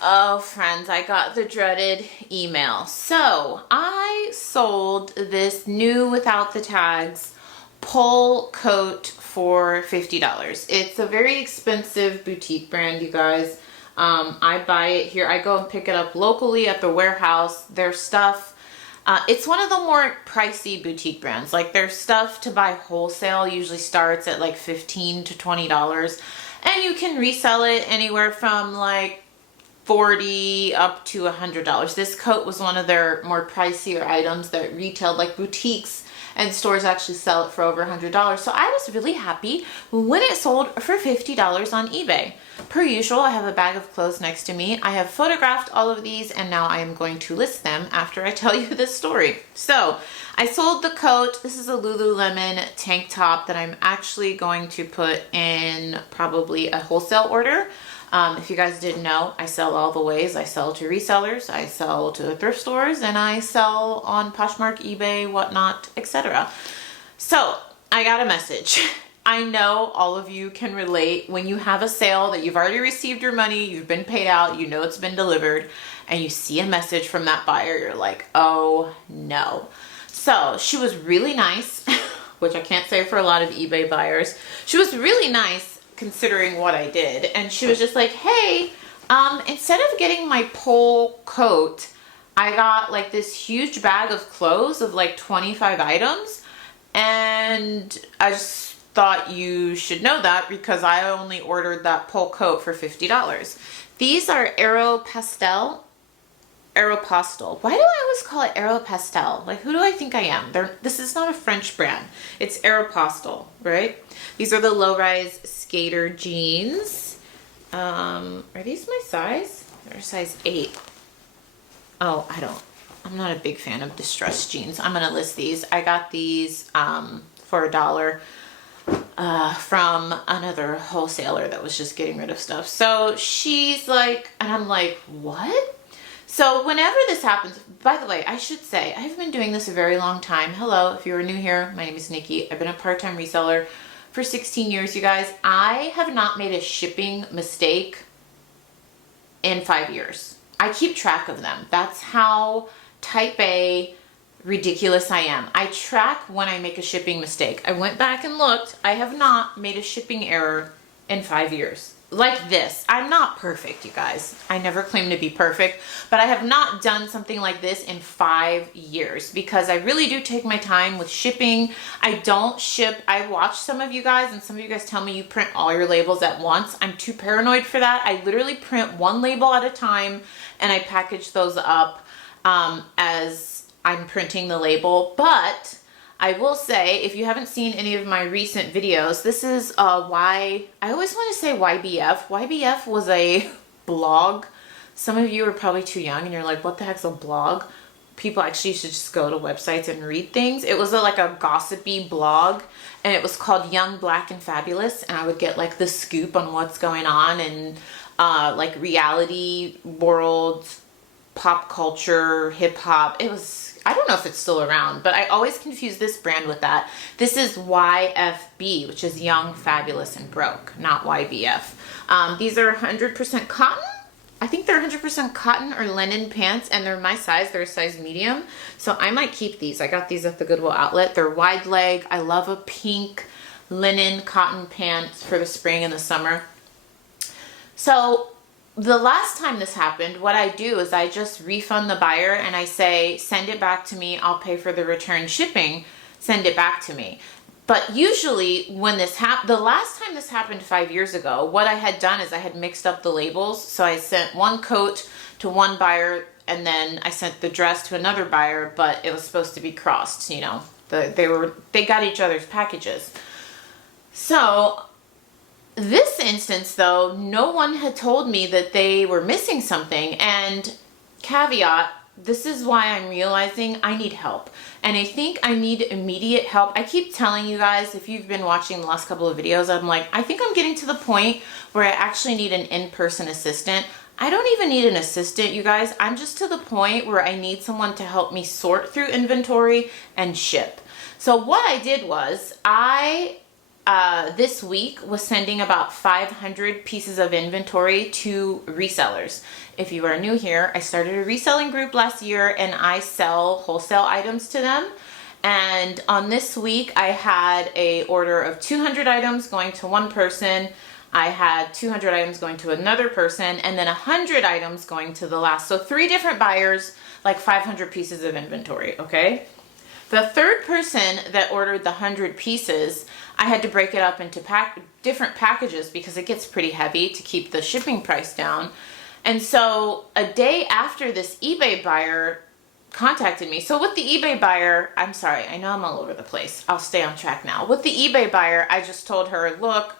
Oh, friends, I got the dreaded email. So I sold this new without the tags pole coat for $50. It's a very expensive boutique brand, you guys. I buy it here. I go and pick it up locally at the warehouse. Their stuff, it's one of the more pricey boutique brands. Like their stuff to buy wholesale usually starts at like $15 to $20. And you can resell it anywhere from like $40 up to $100. This coat was one of their more pricier items that retailed, like boutiques and stores actually sell it for over $100. So I was really happy when it sold for $50 on eBay. Per usual, I have a bag of clothes next to me. I have photographed all of these and now I am going to list them after I tell you this story. So I sold the coat. This is a Lululemon tank top that I'm actually going to put in probably a wholesale order. If you guys didn't know, I sell all the ways. I sell to resellers, I sell to thrift stores, and I sell on Poshmark, eBay, whatnot, etc. So I got a message. I know all of you can relate when you have a sale that you've already received your money, you've been paid out, you know it's been delivered, and you see a message from that buyer, you're like, oh no. So she was really nice, which I can't say for a lot of eBay buyers. She was really nice considering what I did. And she was just like, hey, instead of getting my pole coat, I got like this huge bag of clothes of like 25 items. And I just thought you should know that because I only ordered that pole coat for $50. These are Aeropostale. Why do I always call it Aeropostale? Like, who do I think I am? This is not a French brand. It's Aeropostale, right? These are the low-rise skater jeans. Are these my size? They're size 8. Oh, I'm not a big fan of distressed jeans. I'm gonna list these. I got these for $1 from another wholesaler that was just getting rid of stuff. So she's like, and I'm like, what? So whenever this happens, by the way, I should say, I've been doing this a very long time. Hello, if you are new here, my name is Nikki. I've been a part-time reseller for 16 years, you guys. I have not made a shipping mistake in 5 years. I keep track of them. That's how type A ridiculous I am. I track when I make a shipping mistake. I went back and looked. I have not made a shipping error in 5 years. Like this. I'm not perfect, you guys. I never claim to be perfect, but I have not done something like this in 5 years because I really do take my time with shipping. I don't ship. I watch some of you guys and some of you guys tell me you print all your labels at once. I'm too paranoid for that. I literally print one label at a time and I package those up as I'm printing the label. But I will say, if you haven't seen any of my recent videos, this is I always want to say YBF. YBF was a blog. Some of you are probably too young and you're like, what the heck's a blog? People actually should just go to websites and read things. It was like a gossipy blog and it was called Young, Black, and Fabulous. And I would get like the scoop on what's going on and like reality world, pop culture, hip hop. It was, I don't know if it's still around, but I always confuse this brand with that. This is YFB, which is Young, Fabulous, and Broke, not YBF. These are 100% cotton. I think they're 100% cotton or linen pants, and they're my size. They're a size medium, so I might keep these. I got these at the Goodwill outlet. They're wide leg. I love a pink linen cotton pants for the spring and the summer. So the last time this happened, what I do is I just refund the buyer and I say, send it back to me. I'll pay for the return shipping. Send it back to me. But usually when this happened, the last time this happened 5 years ago, what I had done is I had mixed up the labels. So I sent one coat to one buyer and then I sent the dress to another buyer, but it was supposed to be crossed, you know. They got each other's packages. So this instance though, no one had told me that they were missing something, and caveat, this is why I'm realizing I need help. And I think I need immediate help. I keep telling you guys, if you've been watching the last couple of videos, I'm like, I think I'm getting to the point where I actually need an in-person assistant. I don't even need an assistant, you guys. I'm just to the point where I need someone to help me sort through inventory and ship. So what I did was I this week was sending about 500 pieces of inventory to resellers. If you are new here, I started a reselling group last year and I sell wholesale items to them. And on this week, I had a order of 200 items going to one person. I had 200 items going to another person, and then 100 items going to the last. So 3 different buyers, like 500 pieces of inventory, okay? The third person that ordered the 100 pieces, I had to break it up into different packages because it gets pretty heavy to keep the shipping price down. And so a day after this eBay buyer contacted me. So with the eBay buyer, I'm sorry, I know I'm all over the place. I'll stay on track now. With the eBay buyer, I just told her, look,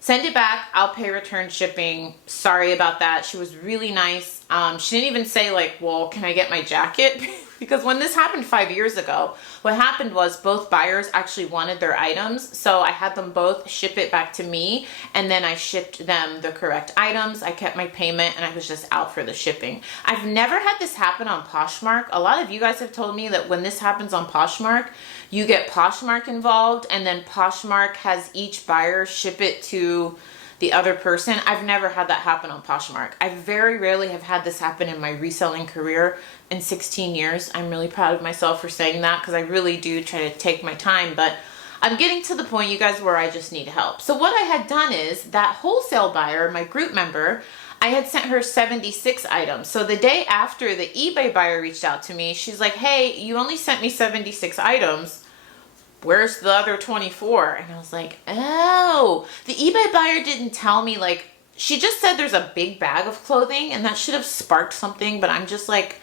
send it back. I'll pay return shipping. Sorry about that. She was really nice. She didn't even say like, well, can I get my jacket? Because when this happened 5 years ago, what happened was both buyers actually wanted their items. So I had them both ship it back to me, and then I shipped them the correct items. I kept my payment and I was just out for the shipping. I've never had this happen on Poshmark. A lot of you guys have told me that when this happens on Poshmark, you get Poshmark involved and then Poshmark has each buyer ship it to the other person. I've never had that happen on Poshmark. I very rarely have had this happen in my reselling career in 16 years. I'm really proud of myself for saying that because I really do try to take my time, but I'm getting to the point, you guys, where I just need help. So what I had done is that wholesale buyer, my group member, I had sent her 76 items. So the day after the eBay buyer reached out to me, she's like, hey, you only sent me 76 items. Where's the other 24? And I was like, oh, the eBay buyer didn't tell me, like, she just said there's a big bag of clothing and that should have sparked something, but I'm just like,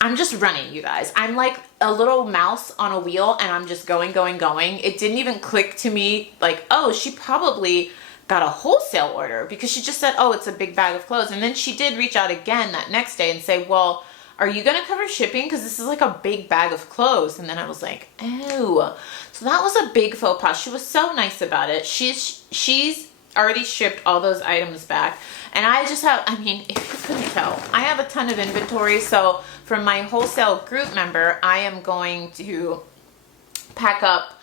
I'm just running, you guys. I'm like a little mouse on a wheel and I'm just going. It didn't even click to me like, oh, she probably got a wholesale order because she just said, oh, it's a big bag of clothes. And then she did reach out again that next day and say, well, are you gonna cover shipping? Because this is like a big bag of clothes. And then I was like, oh. So that was a big faux pas. She was so nice about it. She's already shipped all those items back. And I just have, I mean, if you couldn't tell, I have a ton of inventory. So from my wholesale group member, I am going to pack up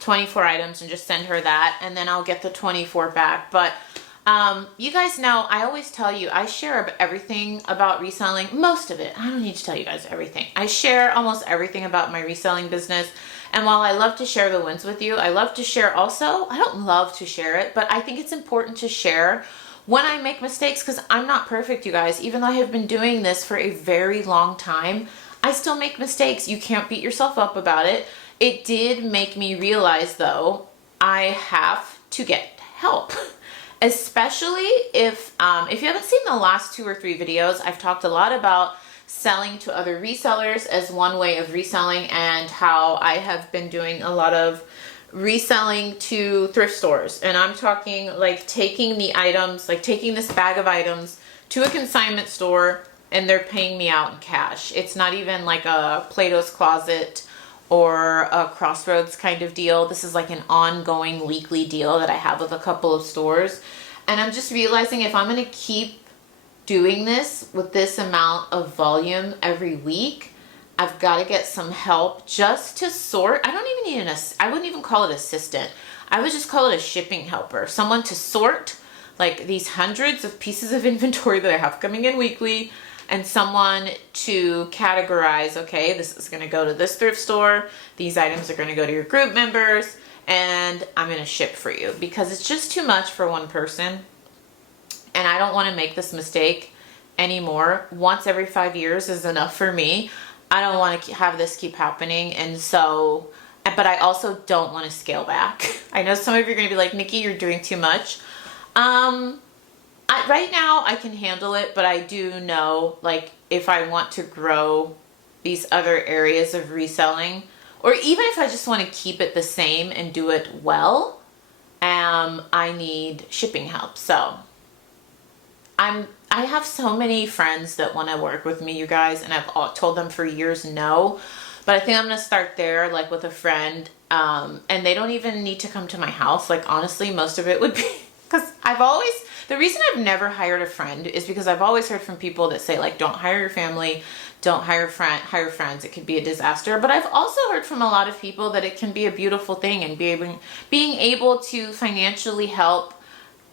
24 items and just send her that. And then I'll get the 24 back. But you guys know, I always tell you, I share everything about reselling, most of it. I don't need to tell you guys everything. I share almost everything about my reselling business. And while I love to share the wins with you, I love to share also, I don't love to share it, but I think it's important to share when I make mistakes because I'm not perfect, you guys. Even though I have been doing this for a very long time, I still make mistakes. You can't beat yourself up about it. It did make me realize though, I have to get help. Especially if you haven't seen the last 2 or 3 videos, I've talked a lot about selling to other resellers as one way of reselling and how I have been doing a lot of reselling to thrift stores. And I'm talking like taking the items, like taking this bag of items to a consignment store and they're paying me out in cash. It's not even like a Plato's Closet or a Crossroads kind of deal. This is like an ongoing weekly deal that I have with a couple of stores. And I'm just realizing if I'm gonna keep doing this with this amount of volume every week, I've gotta get some help just to sort. I don't even need I wouldn't even call it assistant. I would just call it a shipping helper. Someone to sort like these hundreds of pieces of inventory that I have coming in weekly, and someone to categorize, okay, this is gonna go to this thrift store, these items are gonna go to your group members, and I'm gonna ship for you because it's just too much for one person. And I don't wanna make this mistake anymore. Once every 5 years is enough for me. I don't wanna have this keep happening. And so, but I also don't wanna scale back. I know some of you are gonna be like, Nikki, you're doing too much. Right now I can handle it, but I do know like if I want to grow these other areas of reselling, or even if I just want to keep it the same and do it well, I need shipping help. So I have so many friends that want to work with me, you guys, and I've told them for years no, but I think I'm gonna start there, like with a friend, and they don't even need to come to my house. Like honestly, most of it would be because The reason I've never hired a friend is because I've always heard from people that say, like, don't hire your family, don't hire friends. It could be a disaster. But I've also heard from a lot of people that it can be a beautiful thing, and being able to financially help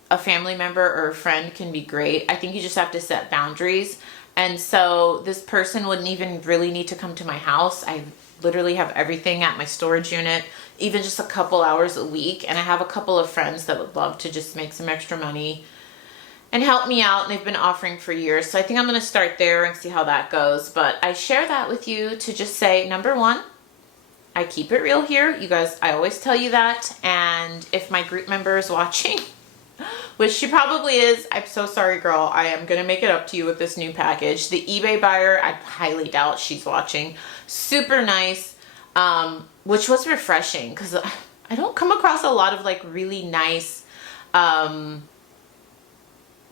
a family member or a friend can be great. I think you just have to set boundaries. And so this person wouldn't even really need to come to my house. I literally have everything at my storage unit, even just a couple hours a week. And I have a couple of friends that would love to just make some extra money and help me out. And they've been offering for years. So I think I'm going to start there and see how that goes. But I share that with you to just say, number one, I keep it real here. You guys, I always tell you that. And if my group member is watching, which she probably is, I'm so sorry, girl. I am going to make it up to you with this new package. The eBay buyer, I highly doubt she's watching. Super nice, which was refreshing because I don't come across a lot of like really nice,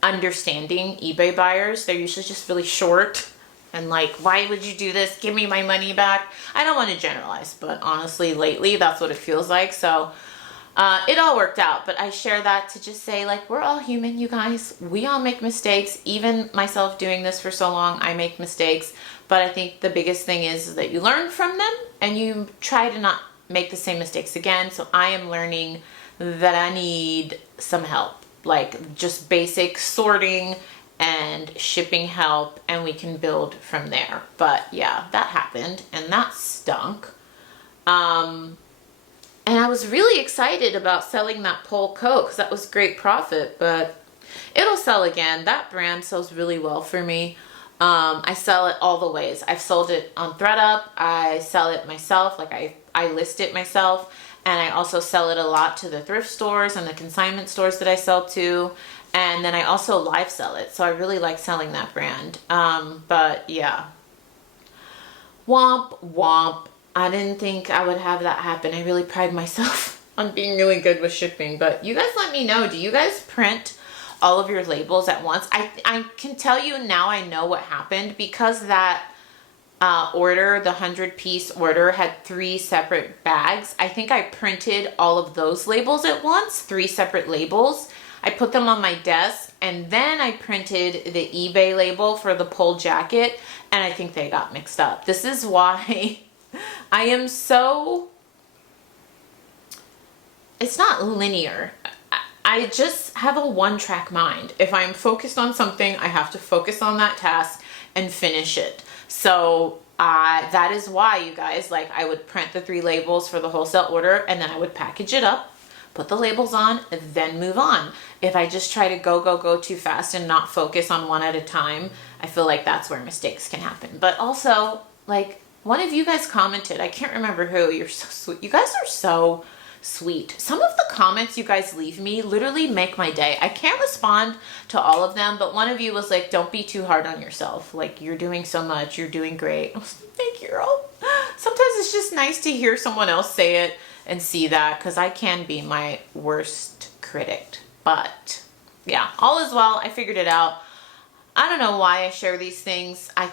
understanding eBay buyers. They're usually just really short and like, why would you do this? Give me my money back. I don't want to generalize, but honestly, lately, that's what it feels like. So it all worked out, but I share that to just say, like, we're all human, you guys. We all make mistakes. Even myself doing this for so long, I make mistakes. But I think the biggest thing is that you learn from them and you try to not make the same mistakes again. So I am learning that I need some help, like just basic sorting and shipping help, and we can build from there. But yeah, that happened and that stunk. And I was really excited about selling that pole coat because that was great profit, but it'll sell again. That brand sells really well for me. I sell it all the ways. I've sold it on ThredUp. I sell it myself. Like I list it myself, and I also sell it a lot to the thrift stores and the consignment stores that I sell to. And then I also live sell it. So I really like selling that brand. But yeah, womp womp. I didn't think I would have that happen. I really pride myself on being really good with shipping. But you guys let me know. Do you guys print all of your labels at once? I can tell you now I know what happened because that order, the 100-piece order, had 3 separate bags. I think I printed all of those labels at once, 3 separate labels. I put them on my desk, and then I printed the eBay label for the pole jacket, and I think they got mixed up. This is why I am so, it's not linear. I just have a one-track mind. If I'm focused on something, I have to focus on that task and finish it. So that is why, you guys, like, I would print the 3 labels for the wholesale order, and then I would package it up, put the labels on, and then move on. If I just try to go too fast and not focus on one at a time, I feel like that's where mistakes can happen. But also, like, one of you guys commented, I can't remember who, you're so sweet. You guys are so sweet. Some of the comments you guys leave me literally make my day. I can't respond to all of them, but one of you was like, don't be too hard on yourself. Like, you're doing so much, you're doing great. I was like, thank you, girl. Sometimes it's just nice to hear someone else say it and see that, because I can be my worst critic. But yeah, all is well. I figured it out. I don't know why I share these things. I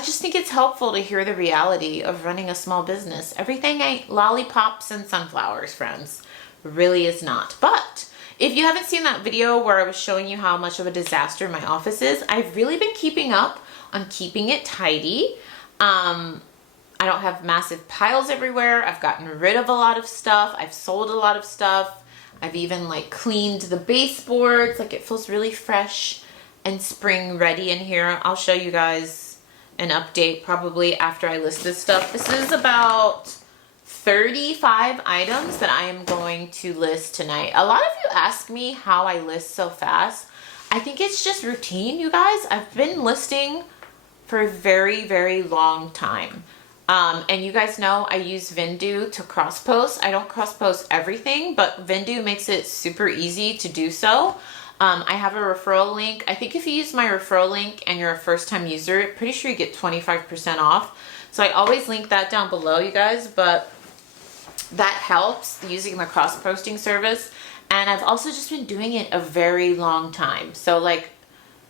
just think it's helpful to hear the reality of running a small business. Everything ain't lollipops and sunflowers, friends. Really is not. But if you haven't seen that video where I was showing you how much of a disaster my office is, I've really been keeping up on keeping it tidy. I don't have massive piles everywhere. I've gotten rid of a lot of stuff. I've sold a lot of stuff. I've even like cleaned the baseboards. Like, it feels really fresh and spring ready in here. I'll show you guys an update probably after I list this stuff. This is about 35 items that I am going to list tonight. A lot of you ask me how I list so fast. I think it's just routine, you guys. I've been listing for a very, very long time. And you guys know I use Vindu to cross post. I don't cross post everything, but Vindu makes it super easy to do so. I have a referral link. I think if you use my referral link and you're a first time user, pretty sure you get 25% off. So I always link that down below, you guys, but that helps using the cross posting service. And I've also just been doing it a very long time. So like,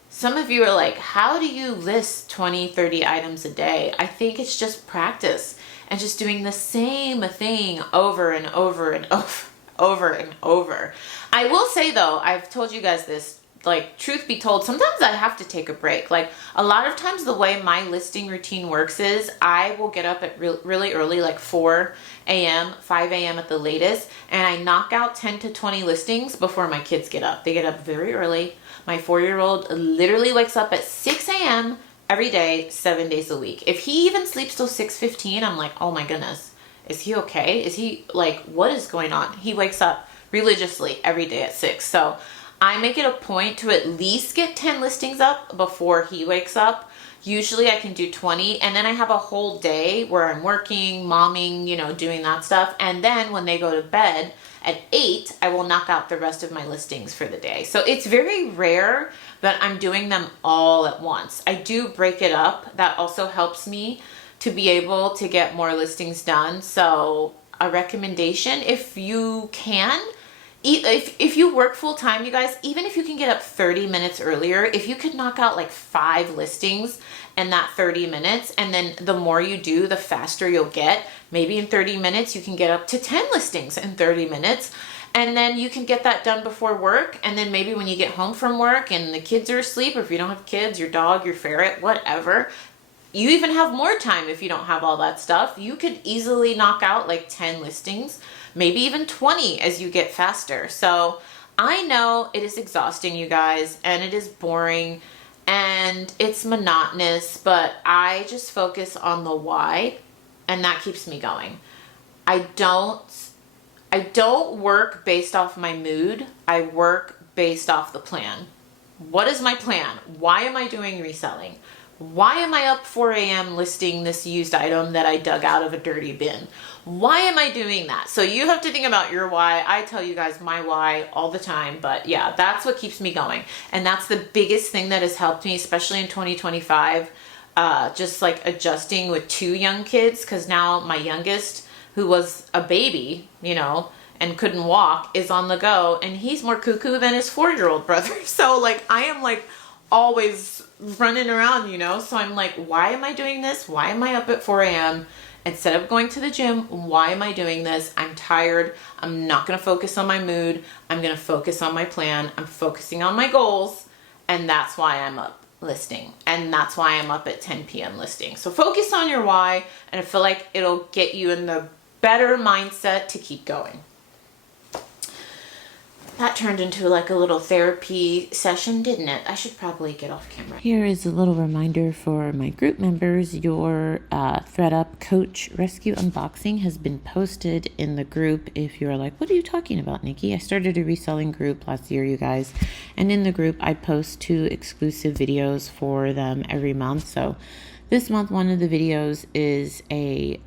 some of you are like, how do you list 20, 30 items a day? I think it's just practice and just doing the same thing over and over and over. over and over. I will say though, I've told you guys this, like, truth be told, sometimes I have to take a break. Like, a lot of times the way my listing routine works is I will get up at really early, like 4 a.m., 5 a.m. at the latest, and I knock out 10 to 20 listings before my kids get up. They get up very early. My 4-year-old literally wakes up at 6 a.m. every day, 7 days a week. If he even sleeps till 6:15, I'm like, oh my goodness, is he okay? Is he, like, what is going on? He wakes up religiously every day at 6. So I make it a point to at least get 10 listings up before he wakes up. Usually I can do 20, and then I have a whole day where I'm working, momming, you know, doing that stuff. And then when they go to bed at 8, I will knock out the rest of my listings for the day. So it's very rare that I'm doing them all at once. I do break it up. That also helps me to be able to get more listings done. So a recommendation, if you can, if you work full time, you guys, even if you can get up 30 minutes earlier, if you could knock out like 5 listings in that 30 minutes, and then the more you do, the faster you'll get. Maybe in 30 minutes, you can get up to 10 listings in 30 minutes. And then you can get that done before work. And then maybe when you get home from work and the kids are asleep, or if you don't have kids, your dog, your ferret, whatever, you even have more time if you don't have all that stuff. You could easily knock out like 10 listings, maybe even 20 as you get faster. So I know it is exhausting, you guys, and it is boring and it's monotonous, but I just focus on the why, and that keeps me going. I don't work based off my mood. I work based off the plan. What is my plan? Why am I doing reselling? Why am I up 4 a.m. listing this used item that I dug out of a dirty bin? Why am I doing that? So you have to think about your why. I tell you guys my why all the time, but yeah, that's what keeps me going. And that's the biggest thing that has helped me, especially in 2025, just like adjusting with 2 young kids, because now my youngest, who was a baby, you know, and couldn't walk, is on the go, and he's more cuckoo than his 4-year-old brother. So like I am like always running around, you know? So I'm like, why am I doing this? Why am I up at 4 a.m.? Instead of going to the gym, why am I doing this? I'm tired. I'm not going to focus on my mood. I'm going to focus on my plan. I'm focusing on my goals. And that's why I'm up listing. And that's why I'm up at 10 p.m. listing. So focus on your why, and I feel like it'll get you in the better mindset to keep going. That turned into like a little therapy session, didn't it? I should probably get off camera. Here is a little reminder for my group members. Your ThredUp Coach Rescue Unboxing has been posted in the group. If you're like, what are you talking about, Nikki? I started a reselling group last year, you guys. And in the group, I post 2 exclusive videos for them every month. So this month, one of the videos is a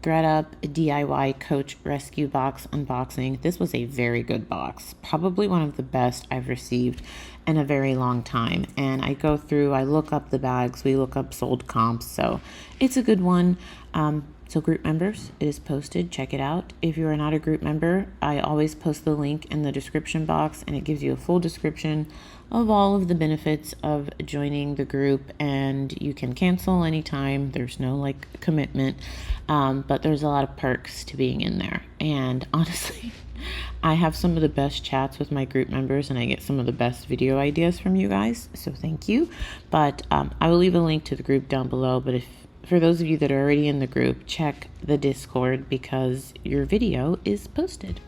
ThredUp DIY Coach Rescue Box unboxing. This was a very good box, probably one of the best I've received in a very long time. And I go through, I look up the bags, we look up sold comps, so it's a good one. So group members, it is posted. Check it out. If you are not a group member, I always post the link in the description box, and it gives you a full description of all of the benefits of joining the group, and you can cancel anytime. There's no like commitment, but there's a lot of perks to being in there. And honestly, I have some of the best chats with my group members, and I get some of the best video ideas from you guys, so thank you. But I will leave a link to the group down below. But if for those of you that are already in the group, check the Discord because your video is posted.